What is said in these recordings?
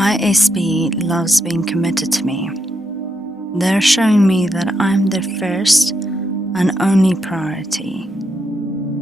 My SB loves being committed to me. They're showing me that I'm their first and only priority.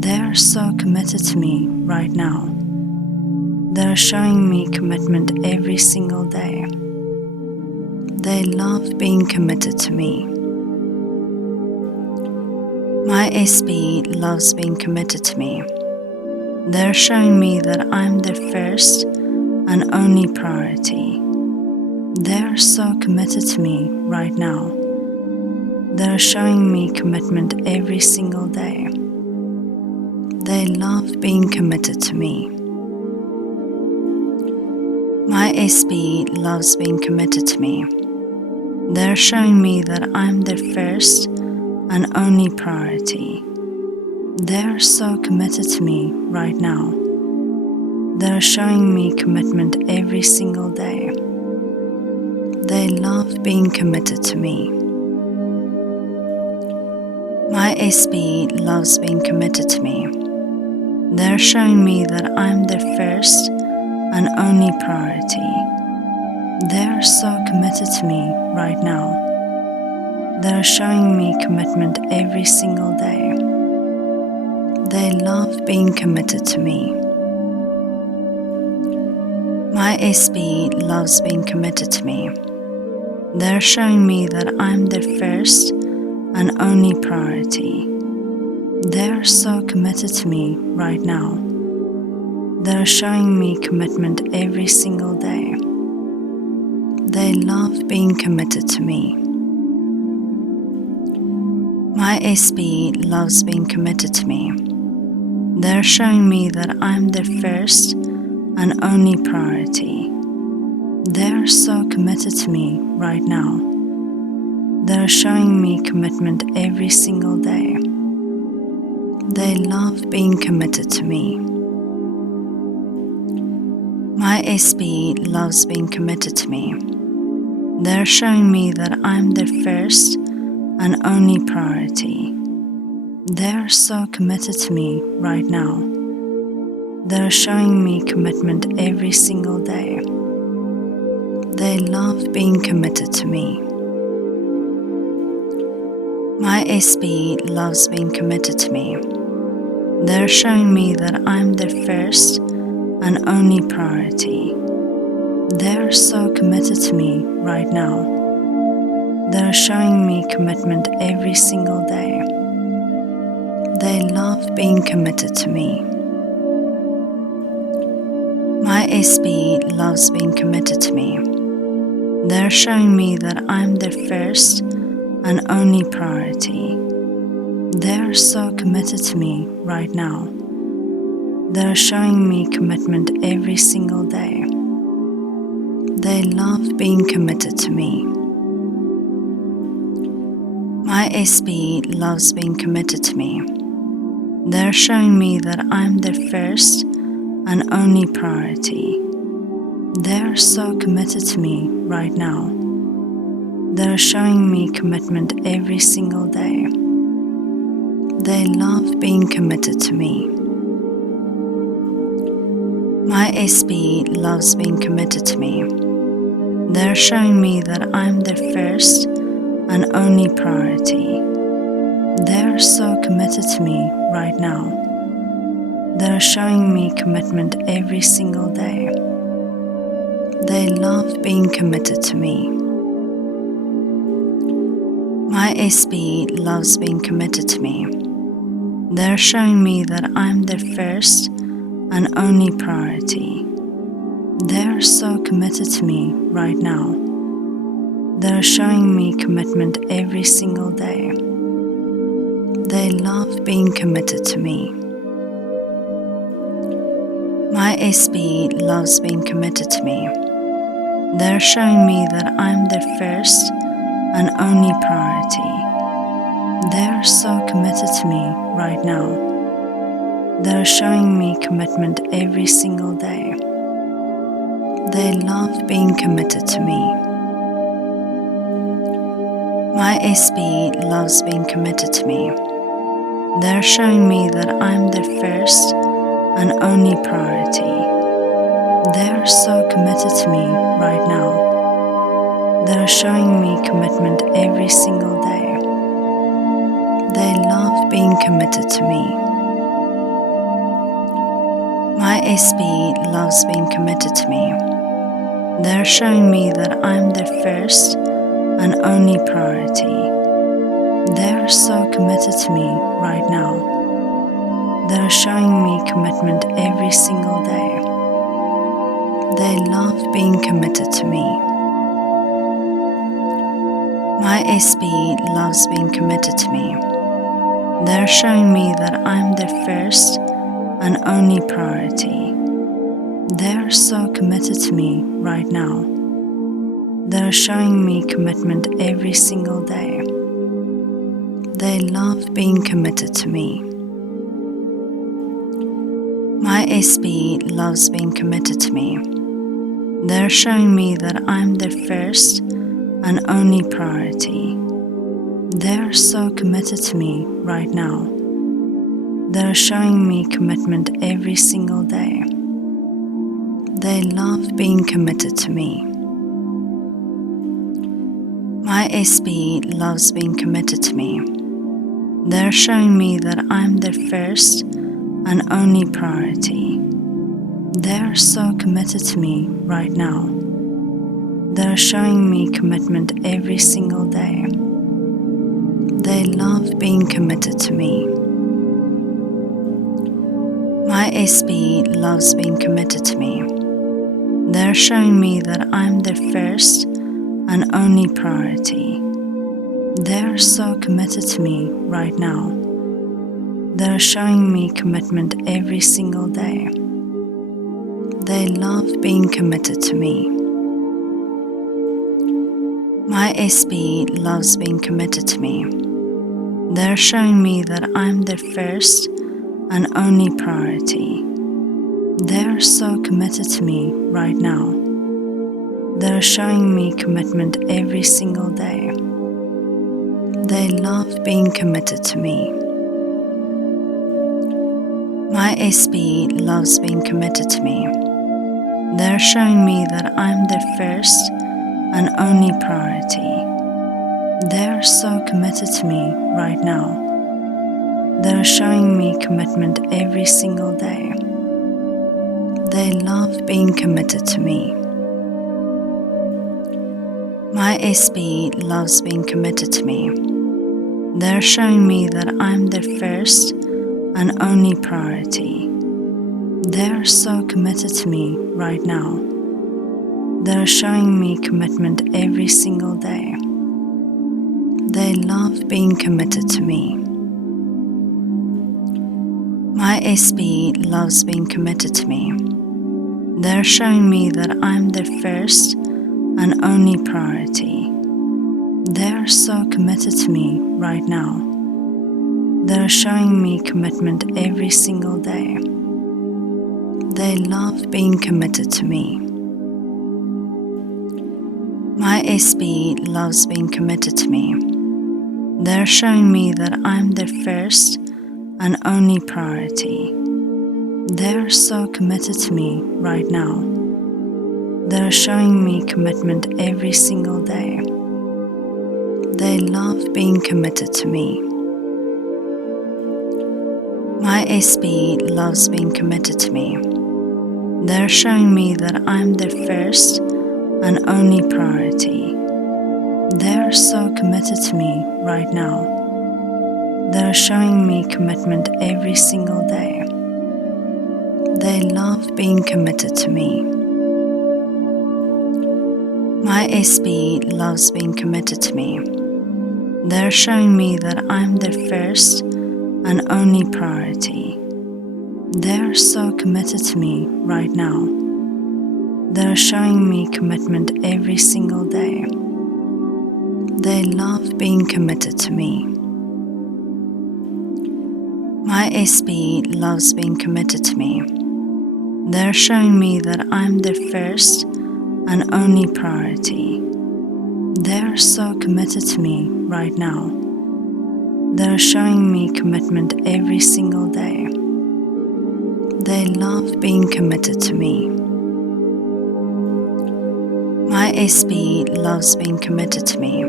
They're so committed to me right now. They're showing me commitment every single day. They love being committed to me. My SB loves being committed to me. They're showing me that I'm their first and only priority. They're so committed to me right now. They're showing me commitment every single day. They love being committed to me. My SB loves being committed to me. They're showing me that I'm their first and only priority. They're so committed to me right now. They're showing me commitment every single day. They love being committed to me. My SB loves being committed to me. They're showing me that I'm their first and only priority. They're so committed to me right now. They're showing me commitment every single day. They love being committed to me. My SB loves being committed to me. They're showing me that I'm their first and only priority. They're so committed to me right now. They're showing me commitment every single day. They love being committed to me. My SB loves being committed to me. They're showing me that I'm their first and only priority. They're so committed to me right now. They're showing me commitment every single day. They love being committed to me. My SB loves being committed to me. They're showing me that I'm their first and only priority. They're so committed to me right now. They're showing me commitment every single day. They love being committed to me. My SB loves being committed to me. They're showing me that I'm their first and only priority. They're so committed to me right now. They're showing me commitment every single day. They love being committed to me. My SB loves being committed to me. They're showing me that I'm their first and only priority. They're so committed to me right now. They're showing me commitment every single day. They love being committed to me. My SB loves being committed to me. They're showing me that I'm their first and only priority. They're so committed to me right now. They're showing me commitment every single day. They love being committed to me. My SB loves being committed to me. They're showing me that I'm their first and only priority. They're so committed to me right now. They're showing me commitment every single day. They love being committed to me. My SB loves being committed to me. They're showing me that I'm their first and only priority. They're so committed to me right now. They're showing me commitment every single day. They love being committed to me. My SB loves being committed to me. They're showing me that I'm their first and only priority. They're so committed to me right now. They're showing me commitment every single day. They love being committed to me. My SB loves being committed to me. They're showing me that I'm their first and only priority. They're so committed to me right now. They're showing me commitment every single day. They love being committed to me. My SB loves being committed to me. They're showing me that I'm their first and only priority. They're so committed to me right now. They're showing me commitment every single day. They love being committed to me. My SB loves being committed to me. They're showing me that I'm their first and only priority. They're so committed to me right now. They're showing me commitment every single day. They love being committed to me. My SB loves being committed to me. They're showing me that I'm their first and only priority. They're so committed to me right now. They're showing me commitment every single day. They love being committed to me. My SB loves being committed to me. They're showing me that I'm their first and only priority. They're so committed to me right now. They're showing me commitment every single day. They love being committed to me. My SB loves being committed to me. They're showing me that I'm their first and only priority. They're so committed to me right now. They're showing me commitment every single day. They love being committed to me. My SB loves being committed to me. They're showing me that I'm their first and only priority. They're so committed to me right now. They're showing me commitment every single day. They love being committed to me. My SB loves being committed to me. They're showing me that I'm their first and only priority. They're so committed to me right now. They're showing me commitment every single day. They love being committed to me. My SB loves being committed to me. They're showing me that I'm their first and only priority. They're so committed to me right now. They're showing me commitment every single day. They love being committed to me. My SB loves being committed to me. They're showing me that I'm their first and only priority. They're so committed to me right now. They're showing me commitment every single day. They love being committed to me. My SB loves being committed to me. They're showing me that I'm their first and only priority. They're so committed to me right now. They're showing me commitment every single day. They love being committed to me. My SB loves being committed to me. They're showing me that I'm their first and only priority. They're so committed to me right now. They're showing me commitment every single day. They love being committed to me. My SB loves being committed to me. They're showing me that I'm their first and only priority. They're so committed to me right now. They're showing me commitment every single day. They love being committed to me. My SB loves being committed to me. They're showing me that I'm their first and only priority. They're so committed to me right now. They're showing me commitment every single day. They love being committed to me. My SB loves being committed to me.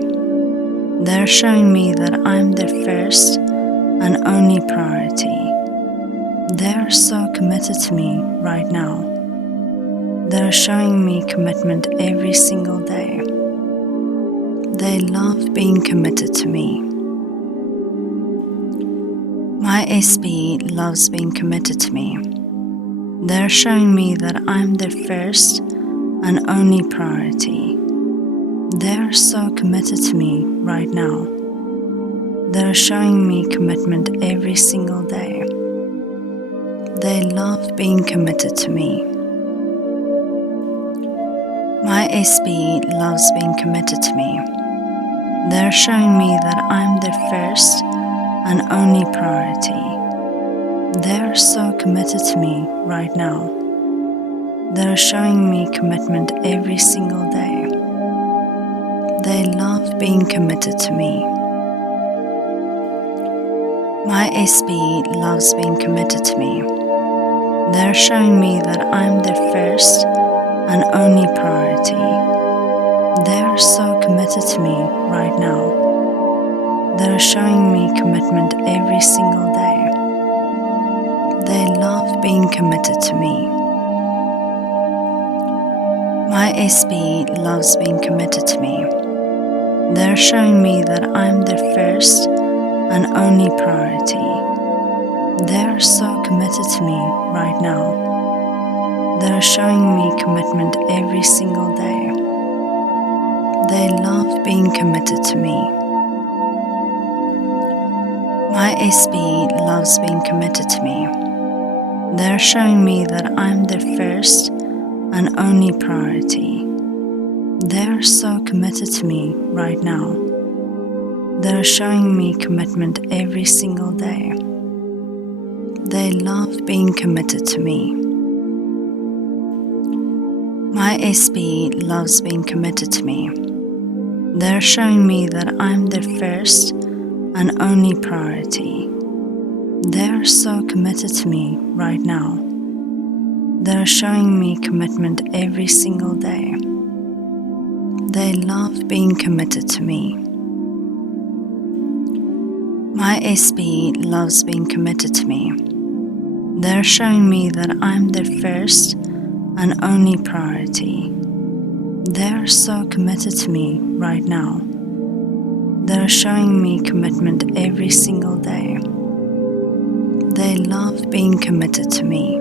They're showing me that I'm their first and only priority. They're so committed to me right now. They're showing me commitment every single day. They love being committed to me. My SB loves being committed to me. They're showing me that I'm their first and only priority. They're so committed to me right now. They're showing me commitment every single day. They love being committed to me. My SB loves being committed to me. They're showing me that I'm their first and only priority. They're so committed to me right now. They're showing me commitment every single day. They love being committed to me. My SB loves being committed to me. They're showing me that I'm their first and only priority. They're so committed to me right now. They're showing me commitment every single day. They love being committed to me. My SB loves being committed to me. They're showing me that I'm their first and only priority. They're so committed to me right now. They're showing me commitment every single day. They love being committed to me. My SB loves being committed to me. They're showing me that I'm their first and only priority. They're so committed to me right now. They're showing me commitment every single day. They love being committed to me. My SB loves being committed to me. They're showing me that I'm their first and only priority. They're so committed to me right now. They're showing me commitment every single day. They love being committed to me. My SB loves being committed to me. They're showing me that I'm their first and only priority. They're so committed to me right now. They're showing me commitment every single day. They love being committed to me.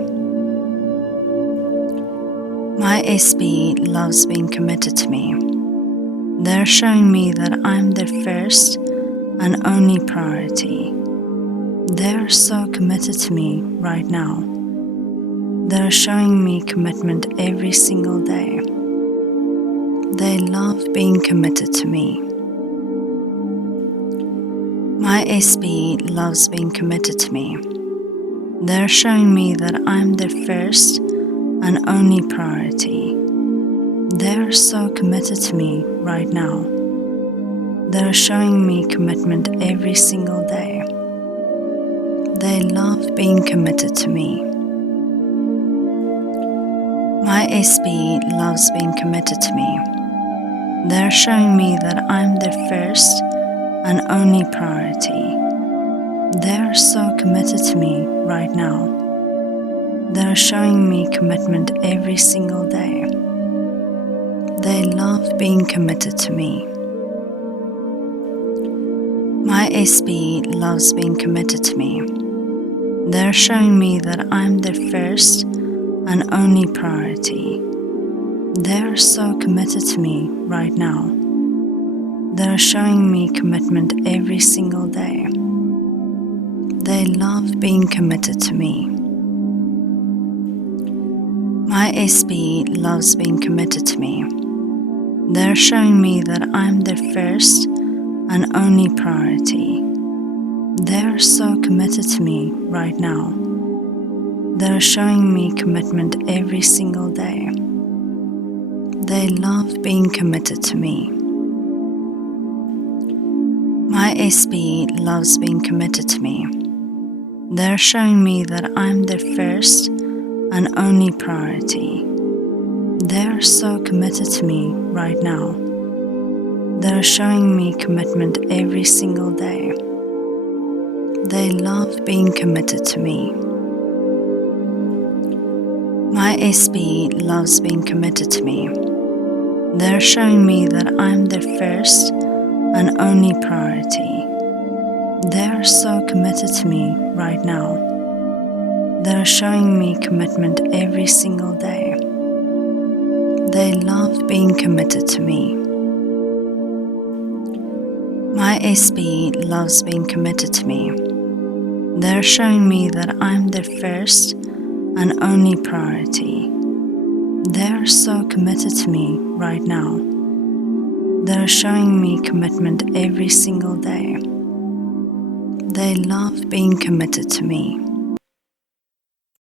My SB loves being committed to me. They're showing me that I'm their first and only priority. They're so committed to me right now. They're showing me commitment every single day. They love being committed to me. My SB loves being committed to me. They're showing me that I'm their first and only priority. They're so committed to me right now. They're showing me commitment every single day. They love being committed to me. My SB loves being committed to me. They're showing me that I'm their first and only priority. They're so committed to me right now. They're showing me commitment every single day. They love being committed to me. My SB loves being committed to me. They're showing me that I'm their first and only priority. They're so committed to me right now. They're showing me commitment every single day. They love being committed to me. My SB loves being committed to me. They're showing me that I'm their first and only priority. They're so committed to me right now. They're showing me commitment every single day. They love being committed to me. My SB loves being committed to me. They're showing me that I'm their first and only priority. They're so committed to me right now. They're showing me commitment every single day. They love being committed to me. My SB loves being committed to me. They're showing me that I'm their first and only priority. They're so committed to me right now. They're showing me commitment every single day. They love being committed to me. My SB loves being committed to me. They're showing me that I'm their first and only priority. They're so committed to me right now. They're showing me commitment every single day. They love being committed to me.